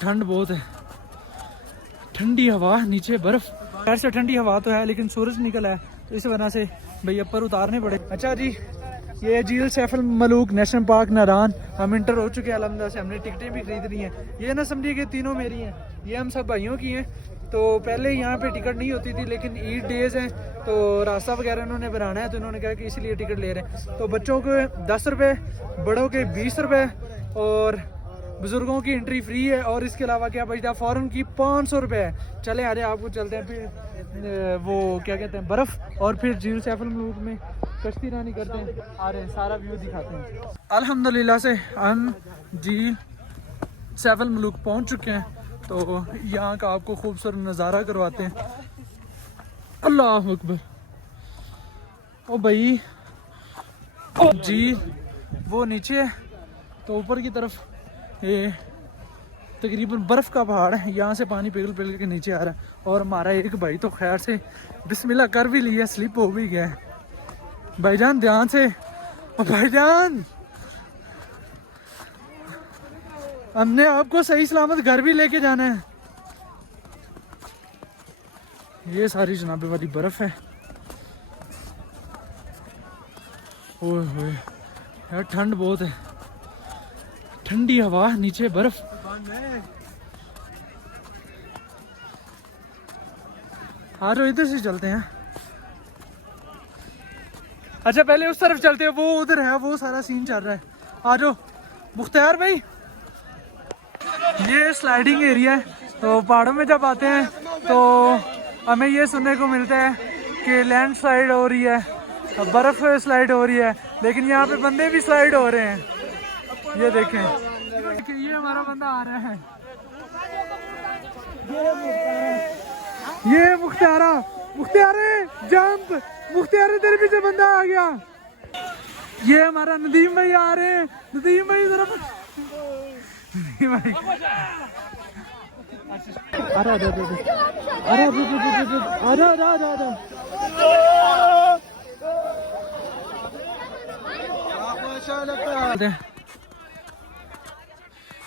ठंड बहुत है, ठंडी हवा, नीचे बर्फ। खैर से ठंडी हवा तो है लेकिन सूरज निकला है तो इस वजह से भाई ऊपर उतारने पड़े। अच्छा जी, ये झील सैफुल मलूक नेशनल पार्क नारान हम इंटर हो चुके हैं अल्हम्दुलिल्लाह से। हमने टिकटें भी खरीद ली हैं। ये ना समझिए कि तीनों मेरी हैं, ये हम सब भाइयों की हैं। तो पहले यहाँ पे टिकट नहीं होती थी लेकिन ईद डेज़ हैं तो रास्ता वगैरह उन्होंने बनाना है तो उन्होंने कहा कि इसलिए टिकट ले रहे हैं। तो बच्चों के 10 रुपये, बड़ों के 20 रुपये और बुजुर्गों की एंट्री फ्री है। और इसके अलावा क्या बचता, फ़ौरन की 500 रुपये है। चले आ रहे आपको चलते हैं फिर वो क्या कहते हैं बर्फ़, और फिर झील सैफुल मलूक में कश्ती रानी करते हैं, आ रहे हैं सारा व्यू दिखाते हैं। अल्हम्दुलिल्लाह से हम झील सैफुल मलूक पहुंच चुके हैं तो यहाँ का आपको खूबसूरत नज़ारा करवाते हैं। अल्लाह अकबर। ओ भाई ओ झील वो नीचे है तो ऊपर की तरफ ये तकरीबन बर्फ़ का पहाड़ है, यहाँ से पानी पिघल पिघल के नीचे आ रहा है। और हमारा एक भाई तो खैर से बिस्मिल्लाह कर भी लिया, स्लिप हो भी गया है। भाईजान ध्यान से, भाईजान हमने आपको सही सलामत घर भी लेके जाना है। ये सारी जनाबे वाली बर्फ़ है। ओए होए यार ठंड बहुत है, ठंडी हवा, नीचे बर्फ। आ जाओ इधर से चलते हैं। अच्छा पहले उस तरफ चलते हैं, वो उधर है, वो सारा सीन चल रहा है। आ जाओ मुख्तार भाई। ये स्लाइडिंग एरिया है तो पहाड़ों में जब आते हैं तो हमें ये सुनने को मिलता है कि लैंड स्लाइड हो रही है, बर्फ़ स्लाइड हो रही है, लेकिन यहाँ पे बंदे भी स्लाइड हो रहे हैं। ये देखें, ये हमारा बंदा आ रहा है, ये मुख्तारा, मुख्तारे जंप, मुख्तारे तेरे पीछे बंदा आ गया। ये हमारा नदीम भाई आ रहे हैं, नदीम भाई जरा भाई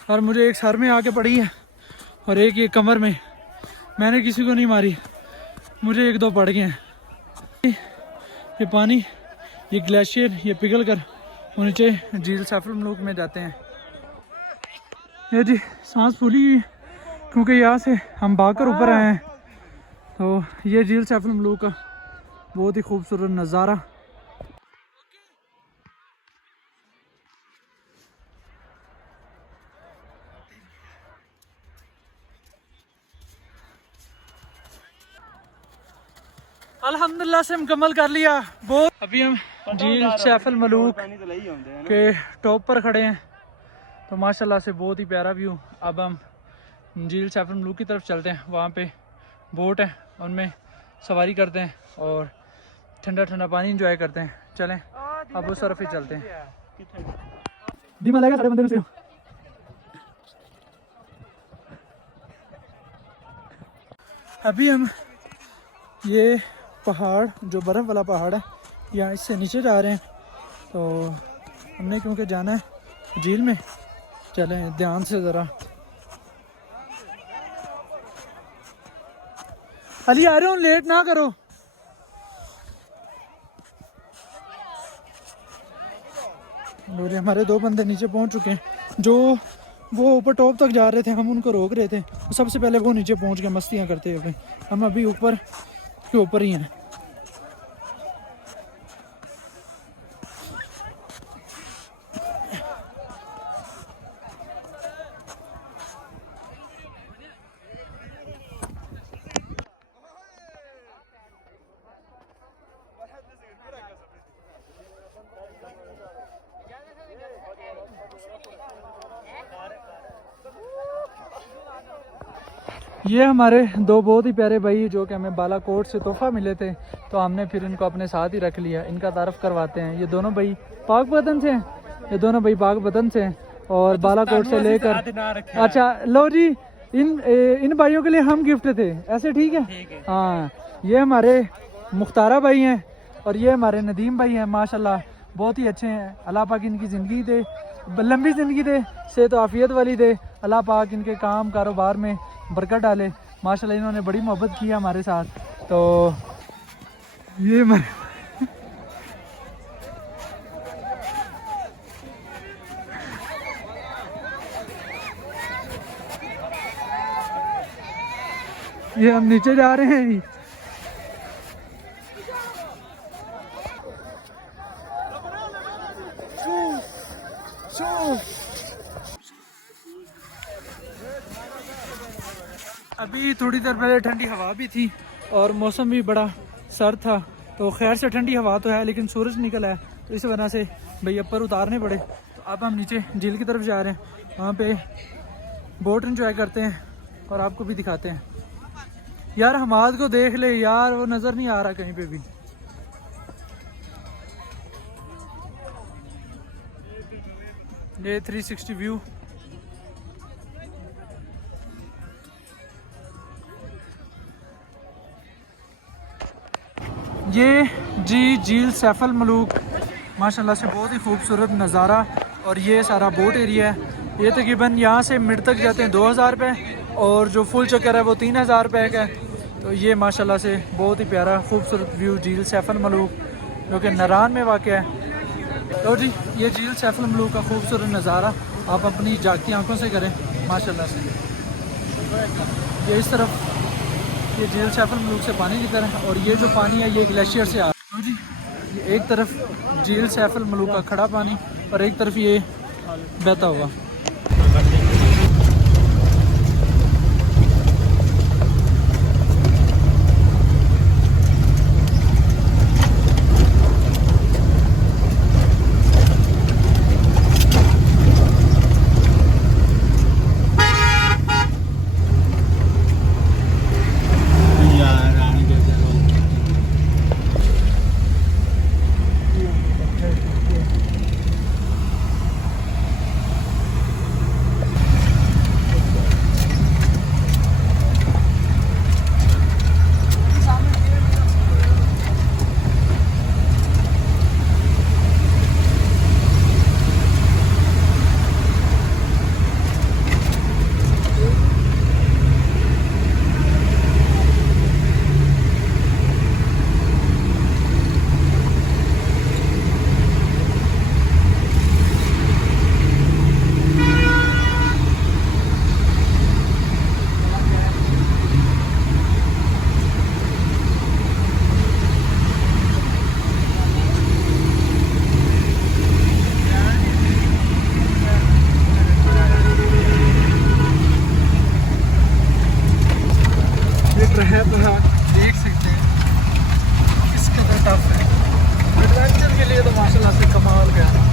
और मुझे एक सर में आके पड़ी है और एक ये कमर में। मैंने किसी को नहीं मारी, मुझे एक दो पड़ गए हैं। ये पानी, ये ग्लेशियर, ये पिघल कर नीचे झील सैफुल मलूक में जाते हैं। ये जी सांस फूली हुई क्योंकि यहाँ से हम भागकर ऊपर आए हैं। तो ये झील सैफुल मलूक का बहुत ही खूबसूरत नज़ारा। अल्हम्दुलिल्लाह से मुकम्मल कर लिया बहुत। अभी हम झील सैफुल मलूक के टॉप पर खड़े हैं तो माशाल्लाह से बहुत ही प्यारा व्यू। अब हम झील सैफुल मलूक की तरफ चलते हैं, वहाँ पे बोट है, उनमें सवारी करते हैं और ठंडा ठंडा पानी एंजॉय करते हैं। चलें अब उस तरफ ही चलते हैं। धीमा लगेगा सारे बंदे में से। अभी हम ये पहाड़ जो बर्फ़ वाला पहाड़ है यहाँ इससे नीचे जा रहे हैं तो हमने क्योंकि जाना है झील में, चलें ध्यान से ज़रा। अली आ रहे हो, लेट ना करो। और हमारे दो बंदे नीचे पहुंच चुके हैं, जो वो ऊपर टॉप तक जा रहे थे, हम उनको रोक रहे थे। सबसे पहले वो नीचे पहुंच गए मस्तियां करते हुए, हम अभी ऊपर के ऊपर ही हैं। ये हमारे दो बहुत ही प्यारे भाई जो कि हमें बालाकोट से तोहफा मिले थे तो हमने फिर इनको अपने साथ ही रख लिया। इनका तारफ़ करवाते हैं। ये दोनों भाई पाक वतन से हैं, ये दोनों भाई पाक वतन से हैं और बालाकोट से लेकर। अच्छा लो जी, इन भाइयों के लिए हम गिफ्ट थे, ऐसे ठीक है? हाँ, ये हमारे मुख्तारा भाई हैं और ये हमारे नदीम भाई हैं। माशाल्लाह बहुत ही अच्छे हैं। अल्लाह पाक इनकी ज़िंदगी दे, लंबी ज़िंदगी दे, सेहत आफियत वाली दे अल्लाह पाक इनके काम कारोबार में बरकत डाले। माशाल्लाह इन्होंने बड़ी मोहब्बत की हमारे साथ। तो ये ये हम नीचे जा रहे हैं। अभी थोड़ी देर पहले ठंडी हवा भी थी और मौसम भी बड़ा सर्द था। तो खैर से ठंडी हवा तो है लेकिन सूरज निकला है, तो इस वजह से भाई ऊपर उतारने पड़े। तो अब हम नीचे झील की तरफ जा रहे हैं, वहाँ पे बोट एंजॉय करते हैं और आपको भी दिखाते हैं। यार हमाद को देख ले यार, वो नज़र नहीं आ रहा कहीं पे भी। ये 360 व्यू। ये जी झील सैफल मलूक माशाल्लाह से बहुत ही खूबसूरत नज़ारा। और ये सारा बोट एरिया है। ये तकरीबन यहाँ से मिड तक जाते हैं 2000 रुपये और जो फुल चक्कर है वो 3000 रुपये का है। तो ये माशाल्लाह से बहुत ही प्यारा खूबसूरत व्यू झील सैफल मलूक जो कि नारान में वाक़ है। तो जी ये झील सैफल मलूक का खूबसूरत नज़ारा आप अपनी जागती आंखों से करें माशाल्लाह से। ये इस तरफ ये झील सैफल मलूक से पानी निकल रहा है और ये जो पानी है ये ग्लेशियर से आ रहा है। तो जी ये एक तरफ झील सैफल मलूक का खड़ा पानी और एक तरफ ये बहता हुआ। देख सकते हैं किस कदर टफ है। एडवेंचर के लिए तो माशाल्लाह से कमाल का है।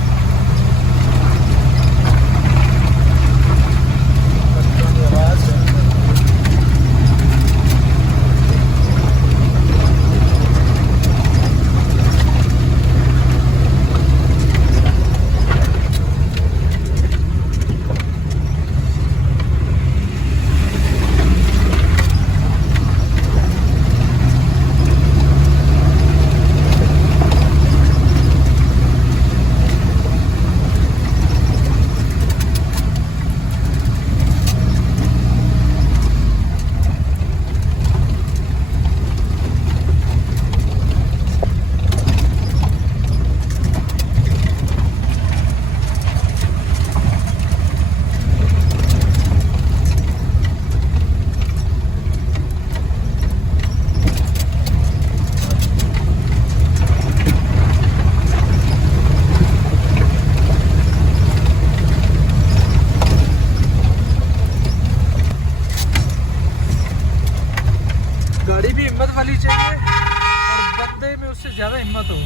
गाड़ी भी हिम्मत वाली चाहिए और बंदे में उससे ज़्यादा हिम्मत हो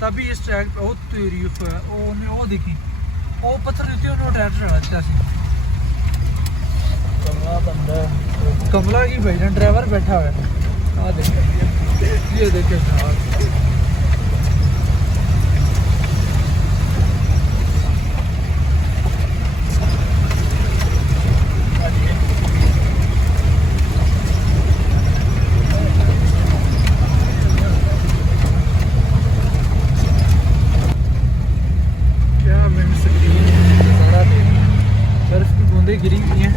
तभी इस ट्रैक पे। वो देखी वो पत्थर देती है टायर चढ़ाता सी कमला बंदा कमला की भाई ड्राइवर बैठा हुआ है। देखे ये देखे गिरी हुई हैं।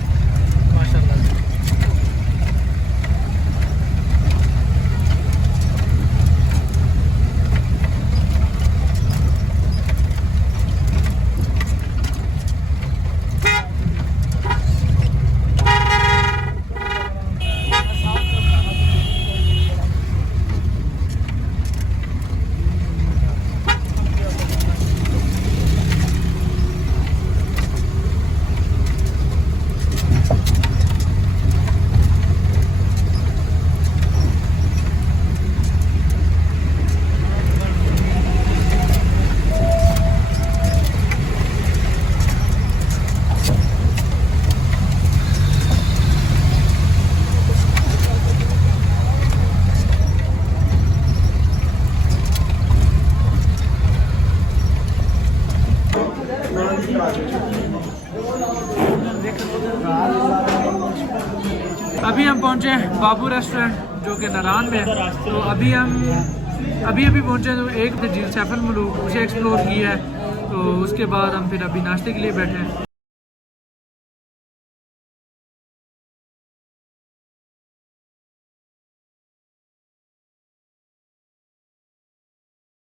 अभी हम पहुंचे हैं बाबू रेस्टोरेंट जो कि नारान में है। तो अभी पहुंचे तो एक झील सैफल मलूक उसे एक्सप्लोर किया है। तो उसके बाद हम फिर अभी नाश्ते के लिए बैठे हैं।